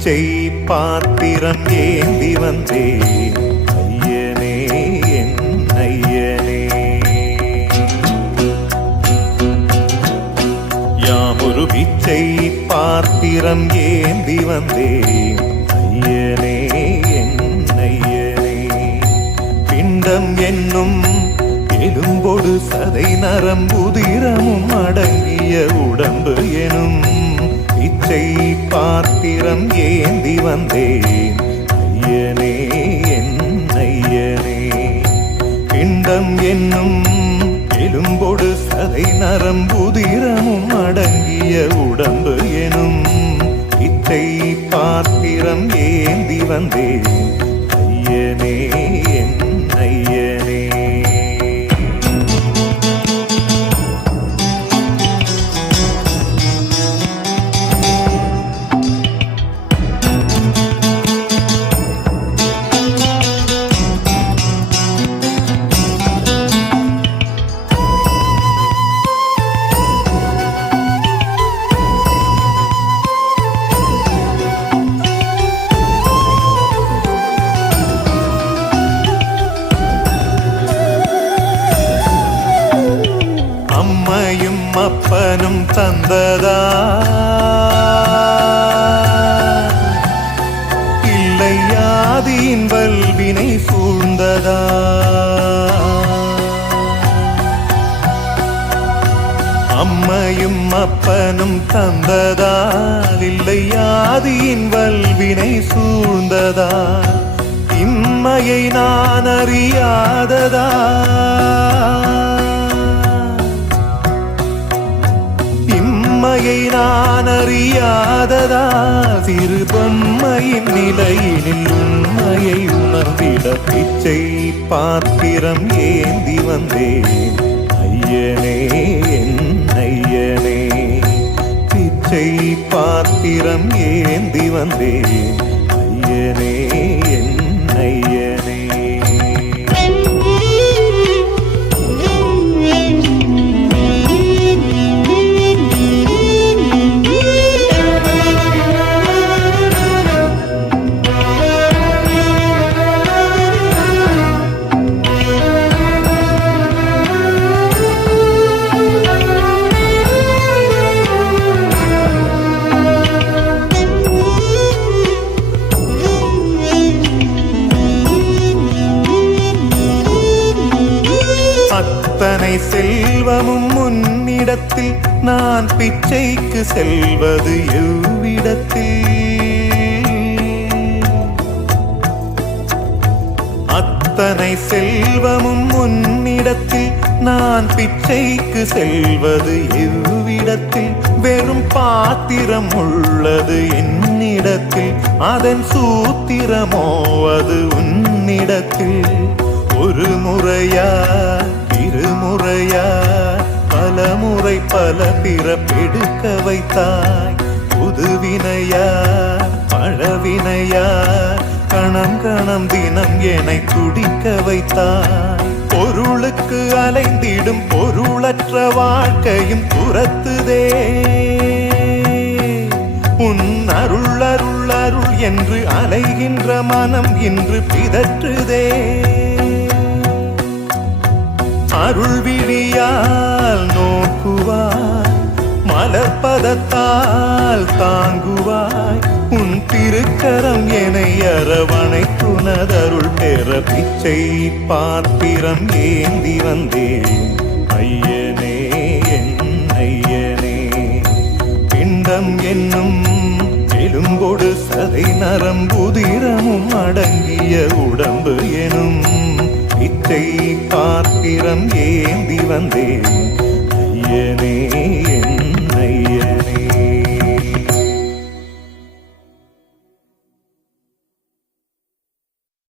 பிச்சை பாத்திரம் ஏந்தி வந்தேன் ஐயனே என் ஐயனே. யாமொரு பிச்சை பாத்திரம் ஏந்தி வந்தேன் ஐயனே என் ஐயனே. பிண்டம் என்னும் எலும்பொடு சதை நரம்புதிரமும் அடங்கிய உடம்பு எனும் பிச்சை பாத்திரம் ஏந்தி வந்தேன் ஐயனே என் ஐயனே. பிண்டம் என்னும் எலும்பொடு சதை நரம்புதிரமும் அடங்கிய உடம்பு எனும் பிச்சை பாத்திரம் ஏந்தி வந்தேன் ஐயனே என் ஐயனே. அம்மையும் அப்பனும் தந்ததா இல்லை ஆதியின் வல்வினை சூழ்ந்ததா. அம்மையும் அப்பனும் தந்ததால் இல்லை ஆதியின் வல்வினை சூழ்ந்ததா. இம்மையை நான் அறியாததா உண்மையை நான் அறியாததா. சிறு பொம்மையின் நிலையினில் உண்மையை உணர்ந்திட பிச்சை பாத்திரம் ஏந்தி வந்தேன் ஐயனே என் ஐயனே. பிச்சை பாத்திரம் ஏந்தி வந்தேன் ஐயனே என் ஐயனே. அத்தனை செல்வமும் முன்னிடத்தில் நான் பிச்சைக்கு செல்வது எவ்விடத்தில். அத்தனை செல்வமும் முன்னிடத்தில் நான் பிச்சைக்கு செல்வது எவ்விடத்தில். வெறும் பாத்திரம் உள்ளது என்னிடத்தில், அதன் சூத்திரமோ அது உன்னிடத்தில். ஒரு முறையா இருமுறையா பலமுறை பல பிறப்பெடுக்க வைத்தாய். புதுவினையா பழவினையா கணம் கணம் தினம் என்னை துடிக்க வைத்தாய். பொருளுக்கு அலைந்திடும் பொருளற்ற வாழ்க்கையும் துரத்துதே. உன் அருள் அருள் அருள் என்று அலைகின்ற மனம் இன்று பிதற்றுதே. அருள் விழியால் நோக்குவாய், மலர்பதத்தால் தாங்குவாய். உன் திருக்கரம் என்னை அரவணைத்துனதருள் பெற பிச்சை பாத்திரம் ஏந்தி வந்தேன் ஐயனே என் ஐயனே. பிண்டம் என்னும் எலும்பொடு சதை நரம்புதிரமும் அடங்கிய உடம்பு எனும் பிச்சை பாத்திரம் ஏந்தி வந்தேன் ஐயனே என் ஐயனே.